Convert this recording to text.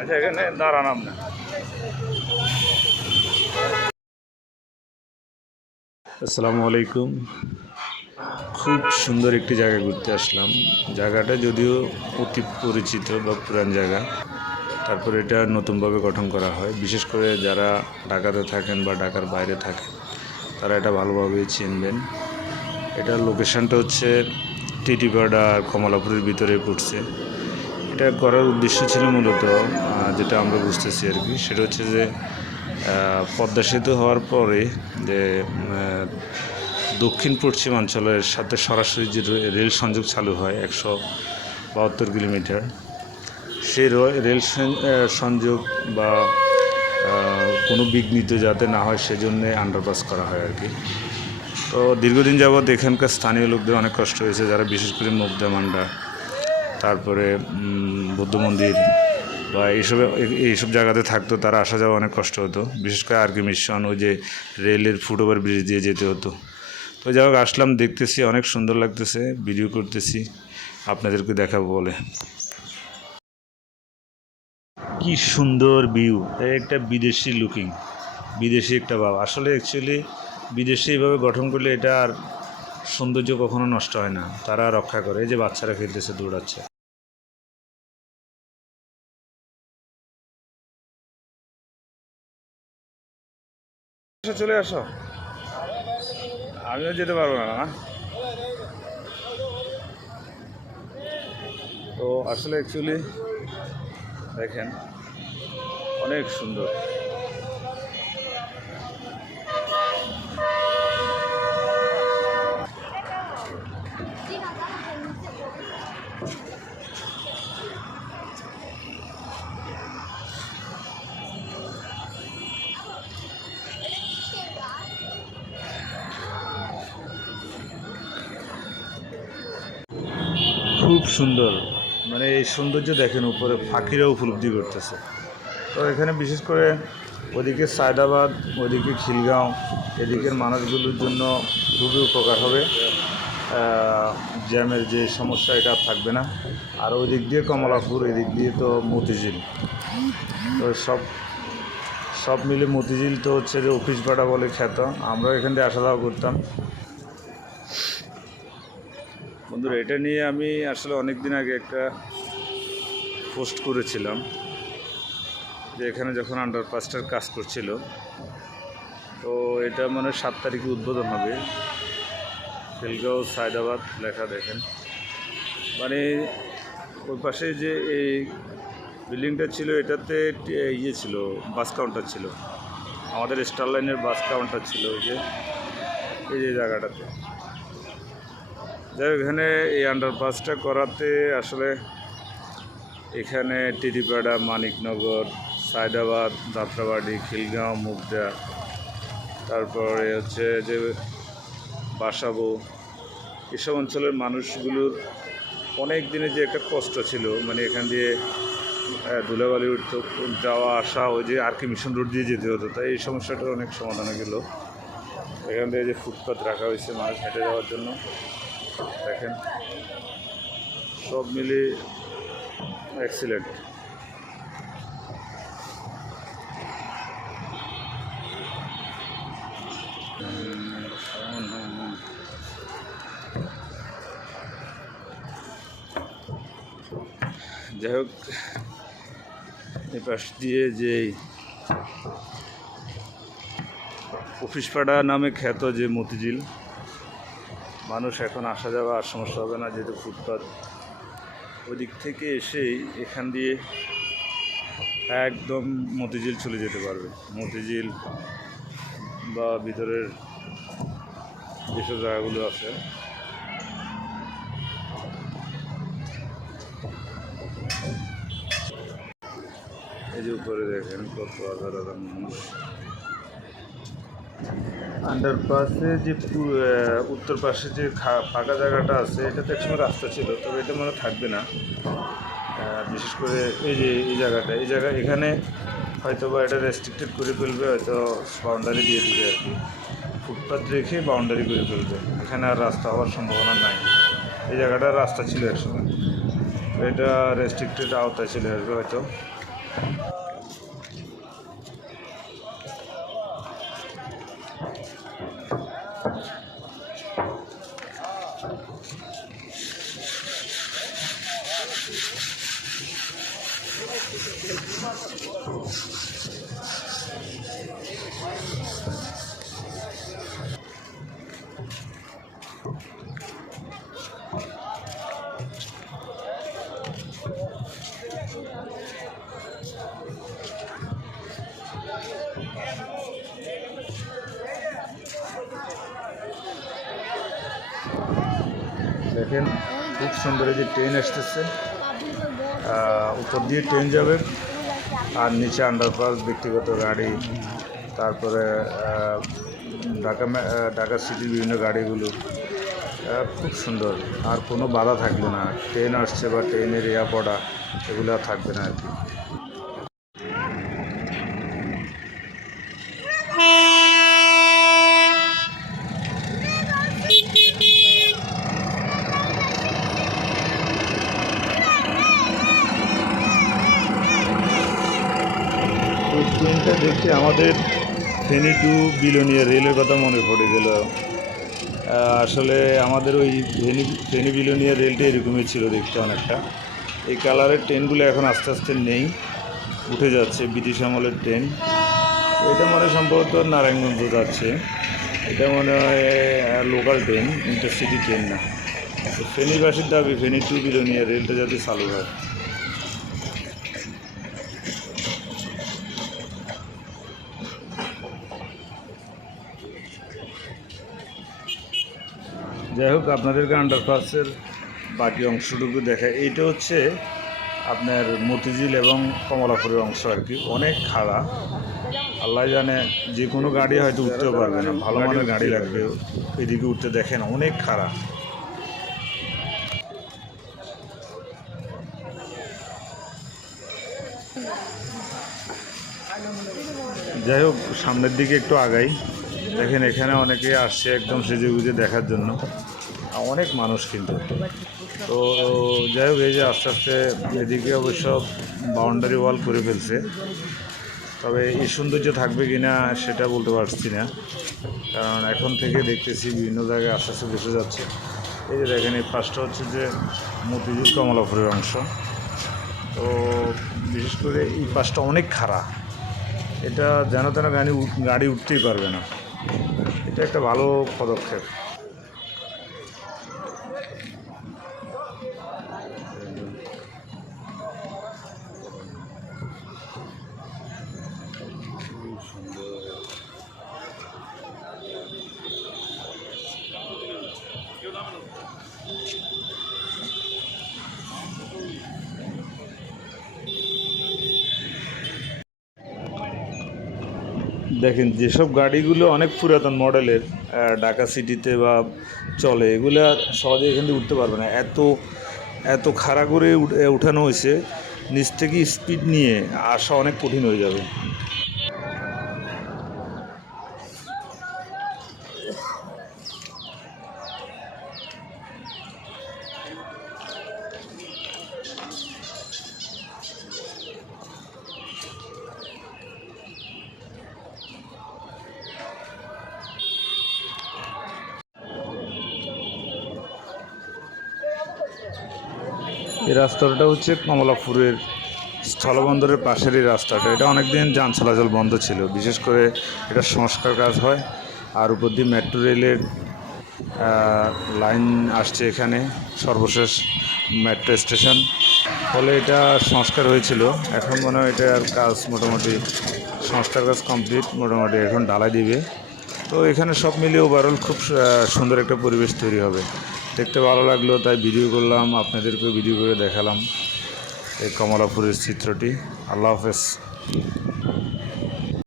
আচ্ছা, এখানে দাঁড়ালাম না। আসসালামু আলাইকুম। খুব সুন্দর একটি জায়গা ঘুরতে আসলাম। জায়গাটা যদিও অতি পরিচিত বা পুরান জায়গা, তারপরে এটা নতুনভাবে গঠন করা হয়। বিশেষ করে যারা ঢাকাতে থাকেন বা ঢাকার বাইরে থাকেন তারা এটা ভালোভাবেই চিনবেন। এটার লোকেশানটা হচ্ছে টিটিপাড়া আর কমলাপুরের ভিতরে পড়ছে। এটা করার উদ্দেশ্য ছিল মূলত যেটা আমরা বুঝতেছি আর কি, সেটা হচ্ছে যে পদ্মা সেতু হওয়ার পরে যে দক্ষিণ পশ্চিমাঞ্চলের সাথে সরাসরি যে রেল সংযোগ চালু হয় 172 কিলোমিটার, সেই রেল সংযোগ বা কোনো বিঘ্নিত যাতে না হয় সেজন্য আন্ডারপাস করা হয় আর কি। তো দীর্ঘদিন যাবৎ এখানকার স্থানীয় লোকদের অনেক কষ্ট হয়েছে, যারা বিশেষ করে মুগদা মান্ডা, তারপরে বৌদ্ধ মন্দির বা এইসব জায়গাতে থাকতো, তারা আসা যাওয়া অনেক কষ্ট হতো। বিশেষ করে আরকে মিশন, ওই যে রেলের ফুটওভার ব্রিজ দিয়ে যেতে হতো। তো যাই হোক, আসলাম, দেখতেছি অনেক সুন্দর লাগতেছে, ভিডিও করতেছি, আপনাদেরকে দেখাবো বলে। কি সুন্দর ভিউ! একটা বিদেশি লুকিং, বিদেশি একটা ভাব। আসলে অ্যাকচুয়ালি বিদেশে এইভাবে গঠন করলে এটা আর সৌন্দর্য কখনো নষ্ট হয় না, তারা রক্ষা করে। এই যে বাচ্চারা খেলতেছে, দৌড়াচ্ছে। চলে আসো, আমিও যেতে পারবো না। তো আসলে অ্যাকচুয়ালি দেখেন অনেক সুন্দর। খুব সুন্দর, মানে এই সৌন্দর্য দেখেন, উপরে পাখিরাও উপলব্ধি করতেছে। তো এখানে বিশেষ করে ওদিকে সায়দাবাদ, ওদিকে খিলগাঁও, এদিকের মানুষগুলোর জন্য খুবই উপকার হবে। জ্যামের যে সমস্যা, এটা থাকবে না। আর ওই দিক দিয়ে কমলাপুর, এদিক দিয়ে তো মতিঝিল, তো সব মিলে মতিঝিল তো হচ্ছে যে অফিস পাড়া বলে খ্যাত। আমরা এখান থেকে আসা যাওয়া করতাম। বন্ধুরা, এটা নিয়ে আমি আসলে অনেক দিন আগে একটা পোস্ট করেছিলাম যে এখানে যখন আন্ডারপাসটার কাজ করছিল, তো এটা মানে 7 তারিখে উদ্বোধন হবে। খিলগাঁও সায়দাবাদ লেখা দেখেন, মানে ওই পাশে যে এই বিল্ডিংটা ছিল, এটাতে ইয়ে ছিল, বাস কাউন্টার ছিল, আমাদের স্টার লাইনের বাস কাউন্টার ছিল এই যে জায়গাটাতে। যাই হোক, এখানে এই আন্ডারপাসটা করাতে আসলে এখানে টিটিপাড়া, মানিকনগর, সায়দাবাদ, যাত্রাবাড়ি, খিলগাঁও, মুগদা, তারপরে হচ্ছে যে বাসাবো, এসব অঞ্চলের মানুষগুলোর অনেক দিনে যে একটা কষ্ট ছিল, মানে এখান দিয়ে ধুলাবালি উঠতো, যাওয়া আসা, ওই যে আরকে মিশন রোড দিয়ে যেতে হতো। তাই এই সমস্যাটার অনেক সমাধান হয়ে গেল। এখান থেকে যে ফুটপাথ রাখা হয়েছে মানুষ হেঁটে যাওয়ার জন্য, দেখেন সব মিলে এক্সিলেন্ট। যাই হোক, এই পাশ দিয়ে যে অফিসপাড়া নামে খ্যাত যে মতিঝিল, মানুষ এখন আসা যাওয়া আর সমস্যা হবে না, যেহেতু ফুটপাথ। ওই দিক থেকে এসেই এখান দিয়ে একদম মতিঝিল চলে যেতে পারবে। মতিঝিল বা ভিতরের যেসব জায়গাগুলো আছে, এই যে উপরে দেখেন কত হাজার হাজার মানুষ। আন্ডারপাসে যে উত্তর পাশে যে ফাঁকা জায়গাটা আছে, এটা তো একসময় রাস্তা ছিল, তবে এটা মনে থাকবে না। বিশেষ করে এই যে এই জায়গা এখানে হয়তো বা এটা রেস্ট্রিক্টেড করে ফেলবে, হয়তো বাউন্ডারি দিয়ে দিবে আর কি, ফুটপাথ রেখে বাউন্ডারি করে ফেলবে। এখানে আর রাস্তা হওয়ার সম্ভাবনা নাই। এই জায়গাটার রাস্তা ছিল একসময়, এটা রেস্ট্রিক্টেড আওতায় চলে আসবে হয়তো। দেখেন খুব সুন্দর এই যে ট্রেন আসতেছে, উপর দিয়ে ট্রেন যাবে আর নিচে আন্ডারপাস, ব্যক্তিগত গাড়ি, তারপরে ঢাকা সিটির বিভিন্ন গাড়িগুলো খুব সুন্দর। আর কোনো বাধা থাকবে না, ট্রেন আসছে বা ট্রেনের পড়া এগুলো আর থাকবে না আর কি। ওই ট্রেনটা দেখতে আমাদের ফেনী টু বিলোনিয়া রেলের কথা মনে পড়ে গেল। আসলে আমাদের ওই ফেনী বিলোনিয়া রেলটা এরকমই ছিল দেখতে অনেকটা। এই কালারের ট্রেনগুলো এখন আস্তে আস্তে নেই, উঠে যাচ্ছে, ব্রিটিশ আমলের ট্রেন। এটা মনে সম্ভবত নারায়ণগঞ্জ যাচ্ছে, এটা মনে হয় লোকাল ট্রেন, ইন্টারসিটি ট্রেন না। ফেনীবাসীর দাবি ফেনী টু বিলোনিয়া রেলটা যাতে চালু হয়। যাই হোক, আপনাদেরকে আন্ডারপাসের বাকি অংশটুকু দেখায়। এইটা হচ্ছে আপনার মতিঝিল এবং কমলাপুরের অংশ আর কি, অনেক খাড়া। আল্লাহ জানে যে কোনো গাড়ি হয়তো উঠতেও পারবে না, ভালো মানের গাড়ি লাগবে এদিকে উঠতে। দেখেন অনেক খাড়া। যাই হোক, সামনের দিকে একটু আগাই। দেখেন এখানে অনেকে আসছে একদম সেজে গুজে দেখার জন্য, অনেক মানুষ কিন্তু। তো যাই হোক, এই যে আস্তে আস্তে এদিকে অবশ্য বাউন্ডারি ওয়াল করে ফেলছে, তবে এই সৌন্দর্য থাকবে কি না সেটা বলতে পারছি না, কারণ এখন থেকে দেখতেছি বিভিন্ন জায়গায় আস্তে আস্তে বসে যাচ্ছে। এই যে দেখেন এই পাশটা হচ্ছে যে মতিঝিল কমলাপুরের অংশ। তো বিশেষ করে এই পাশটা অনেক খাড়া, এটা যেন তেন গাড়ি উঠতেই পারবে না। এটা একটা ভালো পদক্ষেপ। দেখেন যেসব গাড়িগুলো অনেক পুরাতন মডেলের ঢাকা সিটিতে বা চলে, এগুলো সহজে এখান থেকে উঠতে পারবে না, এত খাড়া করে উঠানো হয়েছে, নিচ থেকে স্পিড নিয়ে আসা অনেক কঠিন হয়ে যাবে। এই রাস্তাটা হচ্ছে কমলাপুরের স্থলবন্দরের পাশের এই রাস্তাটা। এটা অনেকদিন যান চলাচল বন্ধ ছিল, বিশেষ করে এটা সংস্কার কাজ হয়। আর উপর দিয়ে মেট্রো রেলের লাইন আসছে এখানে, সর্বশেষ মেট্রো স্টেশন, ফলে এটা সংস্কার হয়েছিল। এখন মনে হয় এটার কাজ মোটামুটি, সংস্কার কাজ কমপ্লিট, মোটামুটি এখন ঢালাই দিবে। তো এখানে সব মিলিয়ে ওভারঅল খুব সুন্দর একটা পরিবেশ তৈরি হবে। দেখতে ভালো লাগলো তাই ভিডিও করলাম, আপনাদেরকেও ভিডিও করে দেখালাম এই কমলাপুরের চিত্রটি। আল্লাহ হাফেজ।